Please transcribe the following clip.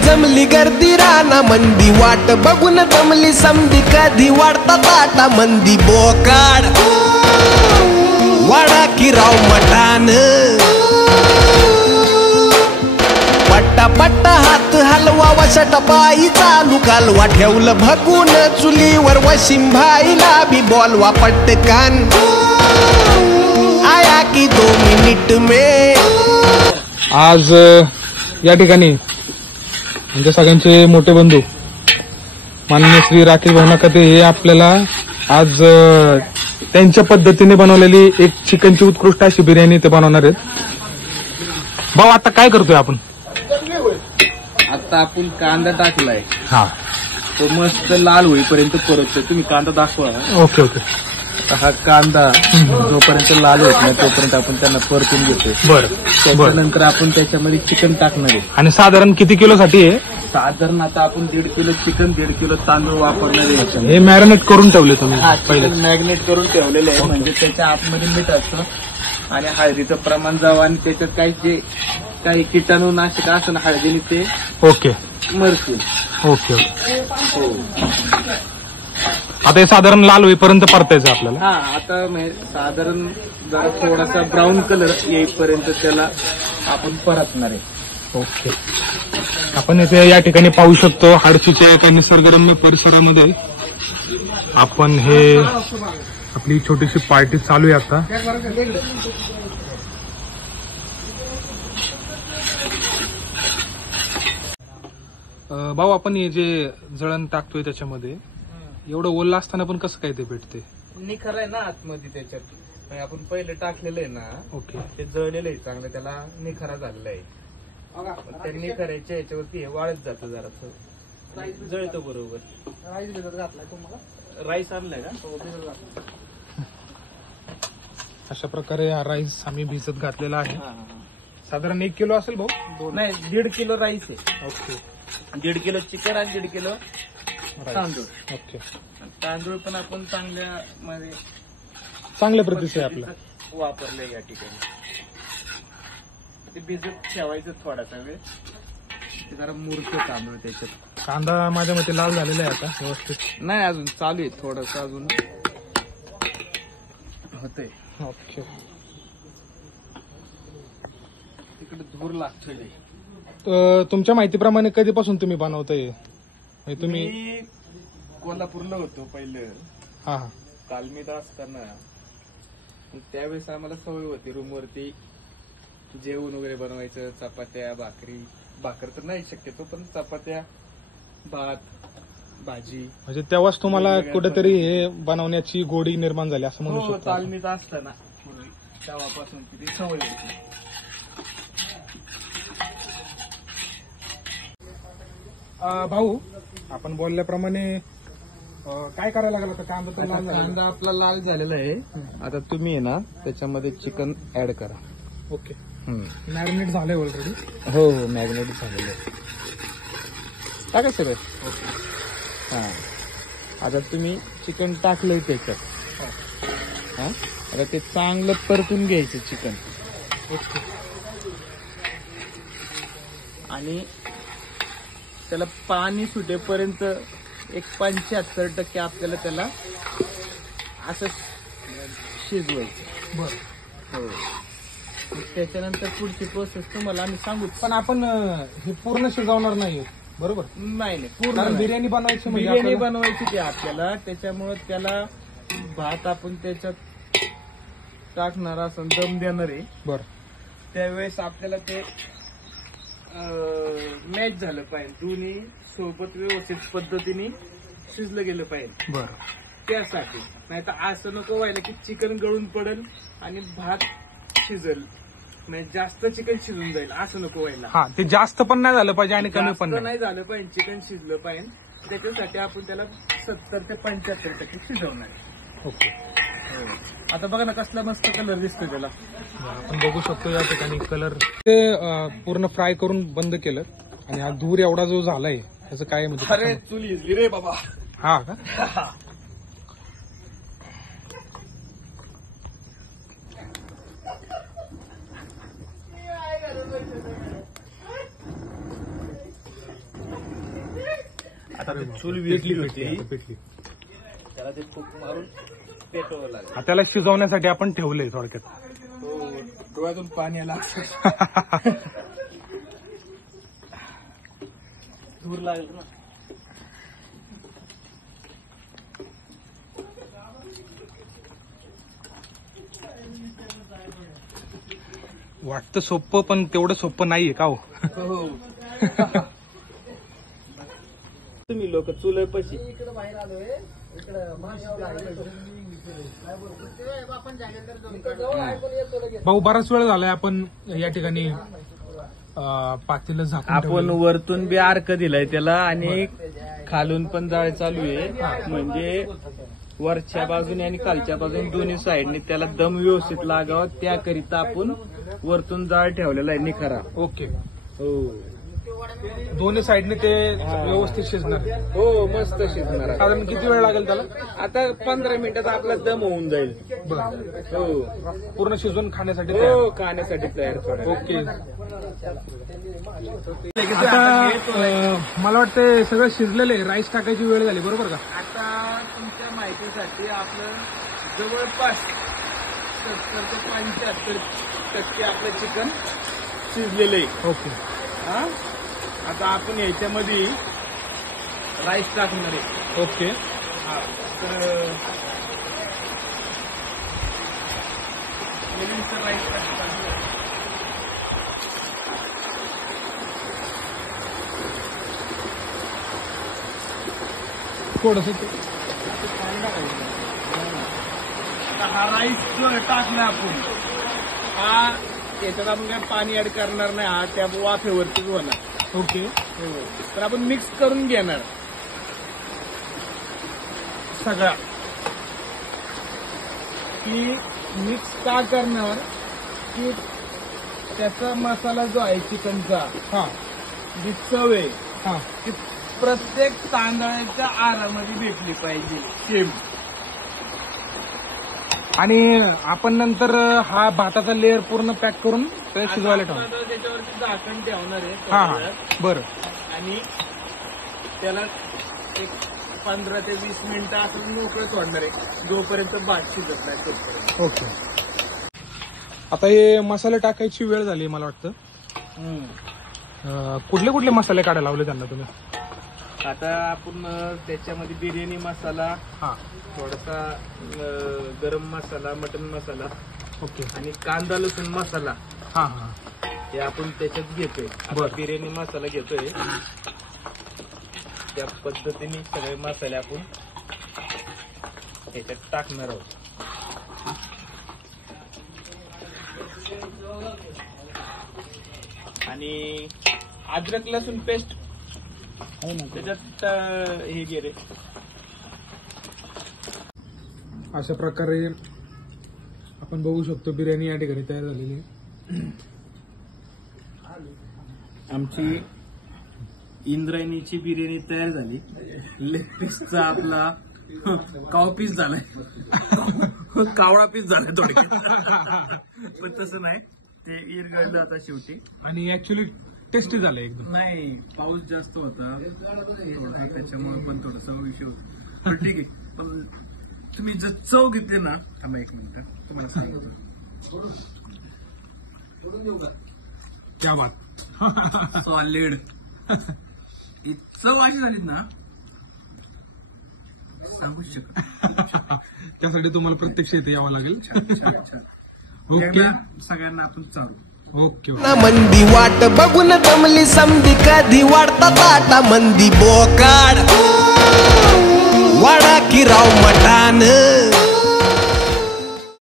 जमली गर्दी राना मंदी वाट बघून जमली समधी कधी वाढता ताटा मंदी बोकाड वाडा की राव मटान पट्टा पट्टा हात हलवा वशट पायी चालू कालवा ठेवलं भगून चुलीवर वशिम भाईला बी बोलवा पटकान आया की 2 मिनिट में। आज या ठिकाणी म्हणजे सगळ्यांचे मोठे बंधू माननीय श्री राकेश भाऊ नकाते हे आपल्याला आज त्यांच्या पद्धतीने बनवलेली एक चिकनची उत्कृष्ट अशी बिर्याणी ते बनवणार आहेत। भाऊ आता काय करतोय आपण? आता आपण कांदा टाकलाय, हा तो मस्त लाल होईपर्यंत परततोय। तुम्ही कांदा दाखवा। Okay okay. हा कांदा जोपर्यंत लाल होत नाही तोपर्यंत आपण त्यांना परतून घेतोय। बरं, त्याच्यानंतर आपण त्याच्यामध्ये चिकन टाकणार आहे। आणि साधारण किती किलो साठी आहे? साधारण आता आपण 1.5 किलो चिकन 1.5 किलो तांदूळ वापरणार आहे। हे मॅरिनेट करून ठेवले तुम्ही? पहिले मॅग्नेट करून ठेवलेले आहे, म्हणजे त्याच्या आतमध्ये मीठ असतं आणि हळदीचं प्रमाण जावं आणि त्याच्यात काही कीटाणू नाशक असं हळदीने ते ओके मरतील। ओके हो। आता हे साधारण लाल होईपर्यंत परतायचं आपल्याला? हा, आता साधारण जरा थोडासा ब्राऊन कलर येईपर्यंत त्याला आपण परतणार आहे। ओके। आपण इथे या ठिकाणी पाहू शकतो हडशीच्या एका निसर्गरम्य परिसरामध्ये आपण हे आपली छोटीशी पार्टी चालू आहे आता। भाऊ आपण हे जे जळण टाकतोय त्याच्यामध्ये एवढं ओलं असताना पण कसं काय ते भेटते? निखर आहे ना आतमध्ये त्याच्यात, आपण पहिले टाकलेलं आहे ना। ओके। ते जळलेलं आहे चांगलं, त्याला निखरा झालेला आहे। त्या निखराच्या याच्यावरती हे वाढत जातं जरासं, जळतं बरोबर। राईस भिजत घातलाय तुम्हाला? राईस आणलाय का? अशा प्रकारे हा राईस आम्ही भिजत घातलेला आहे। साधारण 1 किलो असेल भाऊ? नाही, 1.5 किलो राईस आहे। ओके। 1.5 किलो चिकन आणि 1.5 किलो तांदूळ। ओके। तांदूळ पण आपण चांगल्या प्रतीचे आपलं वापरले या ठिकाणी। ते भिजत ठेवायचं थोडासा वेळ, जरा मुरतं तांदूळ त्याच्यात। कांदा माझ्या मते लाल झालेला आहे आता व्यवस्थित? नाही, अजून चालू आहे, थोडस अजून होतंय। ओके। तिकडे धूर लागतोय। तुमच्या माहितीप्रमाणे कधीपासून तुम्ही बनवताय? तुम्ही कोल्हापूरला होतो पहिलं, हा तालमीत असताना, त्यावेळेस आम्हाला सवय होती रूमवरती जेवण वगैरे बनवायचं। चपात्या भाकर तर नाही शक्यतो, पण चपात्या, भात, भाजी। म्हणजे तेव्हाच तुम्हाला कुठेतरी हे बनवण्याची गोडी निर्माण झाली असं म्हणू शकतो? तालमीत असताना तेव्हापासून ती सवय होती। भाऊ आपण बोलल्याप्रमाणे काय करायला लागलं? तर कांदा आपला लाल झालेला आहे। आता तुम्ही आहे ना त्याच्यामध्ये चिकन ऍड करा। ओके। मॅरिनेट झालंय ऑलरेडी? हो हो, मॅरिनेट झालेलं आहे। टाका सर। हा, आता तुम्ही चिकन टाकलंय त्याच्यात। हा, आता ते चांगलं परतून घ्यायचं चिकन। ओके। आणि त्याला पाणी सुटेपर्यंत एक 75% आपल्याला त्याला असं शिजवायचं। बरं। हो, त्याच्यानंतर पुढची प्रोसेस तुम्हाला आम्ही सांगू। पण आपण हे पूर्ण शिजवणार नाही बरोबर? नाही, पूर्ण बिर्याणी बनवायची, बिर्याणी बनवायची ती आपल्याला। त्याच्यामुळे त्याला भात आपण त्याच्यात टाकणार, असं दम देणार आहे। बरं। त्यावेळेस आपल्याला ते मॅच झालं पाहिजे, दोन्ही सोबत व्यवस्थित पद्धतीने शिजलं गेलं पाहिजे। बरं। त्यासाठी नाही तर असं नको व्हायला की चिकन गळून पडेल आणि भात शिजल, म्हणजे जास्त चिकन शिजून जाईल, असं नको व्हायला। हा, ते जास्त पण नाही झालं पाहिजे आणि कमी पण नाही झालं पाहिजे, चिकन शिजलं पाहिजे। त्याच्यासाठी आपण त्याला 70 ते 75% शिजवणार। ओके। आता बघा ना कसला मस्त कलर दिसतोय त्याला। आपण बघू शकतो या ठिकाणी कलर ते पूर्ण फ्राय करून बंद केलं आणि हा धूर एवढा जो झालाय त्याचं काय म्हणजे अरे चुली रे बाबा. हा का? आता चूल विजली होती, पेटली. त्याला ते फूक मारून पेटवावं लागेल. त्याला शिजवण्यासाठी आपण ठेवलंय थोडक्यात. डोळ्यातून पाणी आला. धूर लागेल ना. वाटतं सोपं पण तेवढं सोपं नाहीये का हो? तुम्ही लोक चुल पशी भाऊ बराच वेळ झालाय आपण या ठिकाणी पातेलं झाकून आपण ठेवलंय. वरतून बी अर्क दिलाय त्याला आणि खालून पण जाळ चालू आहे. म्हणजे वरच्या बाजूने आणि खालच्या बाजूने दोन्ही साईडने त्याला दम व्यवस्थित लागावा त्याकरिता आपण वरतून जाळ ठेवलेला आहे निखरा. ओके. हो दोन्ही साईडने ते व्यवस्थित शिजणार. हो मस्त शिजणार आहे. साधारण किती वेळ लागेल त्याला? आता 15 मिनिटात आपला दम होऊन जाईल. बरं. हो पूर्ण शिजवून खाण्यासाठी तयार. हो खाण्यासाठी तयार. ओके. आता मला वाटतं सगळं शिजलेलं आहे. राईस टाकायची वेळ झाली बरोबर का? आता तुमच्या माहितीसाठी आपलं जवळपास 70 ते 75% आपलं चिकन शिजलेलं आहे. ओके. हा आता आपण याच्यामध्ये राईस टाकणार आहे. ओके. हा तर राईस टाकणार. थोडस हा राईस जो टाकला आपण हा त्याच्यात आपण काय पाणी ऍड करणार नाही. हा त्या वाफेवरतीच होणार. ओके. तर आपण मिक्स करून घेणार सगळा. की मिक्स का करणार की त्याचा मसाला जो आहे चिकनचा हा जी चव आहे हा ती प्रत्येक तांदळाच्या आहारामध्ये भेटली पाहिजे सेम. आणि आपण नंतर हा भाताचा लेअर पूर्ण पॅक करून ते शिजवायला ठेवू. आता त्याच्यावरती झाकण ठेवणार आहे हा थोड्या हा वेळात. बरं. आणि त्याला एक 15 ते 20 मिनिटं असं मोकळं सोडणार आहे जोपर्यंत भात शिजत नाही तोपर्यंत. ओके. आता हे मसाले टाकायची वेळ झाली मला वाटतं. कुठले कुठले मसाले काढायला लावले त्यांना तुम्ही? आता आपण त्याच्यामध्ये बिर्याणी मसाला, हा. थोडासा गरम मसाला, मटन मसाला ओके. आणि कांदा लसूण मसाला हा हा हे आपण त्याच्यात घेतोय. आता बरं. बिर्याणी मसाला घेतोय त्या पद्धतीने सगळे मसाले आपण त्याच्यात टाकणार आहोत. आणि अद्रक लसूण पेस्ट त्याच्यात हे गे रे. अशा प्रकारे आपण बघू शकतो बिर्याणी या ठिकाणी तयार झालेली आहे. आमची इंद्रायणीची बिर्याणी तयार झाली. लेग पीसचा आपला काव पीस झालाय. कावळा पीस झालाय थोडक्यात. पण तसं नाही, ते इरगळलं आता शेवटी. आणि ऍक्च्युली टेस्टी झालं एकदम. नाही पाऊस जास्त होता त्याच्यामुळे पण थोडासा विषय होता. पण ठीक आहे. पण तुम्ही जर चव घेतली ना, थांबा एक मिनिट तुम्हाला सांगतो. क्या बात. सॉलिड चव अशी झालीत ना सांगू शकत. त्यासाठी तुम्हाला प्रत्यक्ष इथे यावं लागेल. ओके सगळ्यांना आपण चालू. ओके. मंदी वाट बघून दमली समधी कधी वाढतात ताटा मंदी बोकाड वाडा की राव मटान.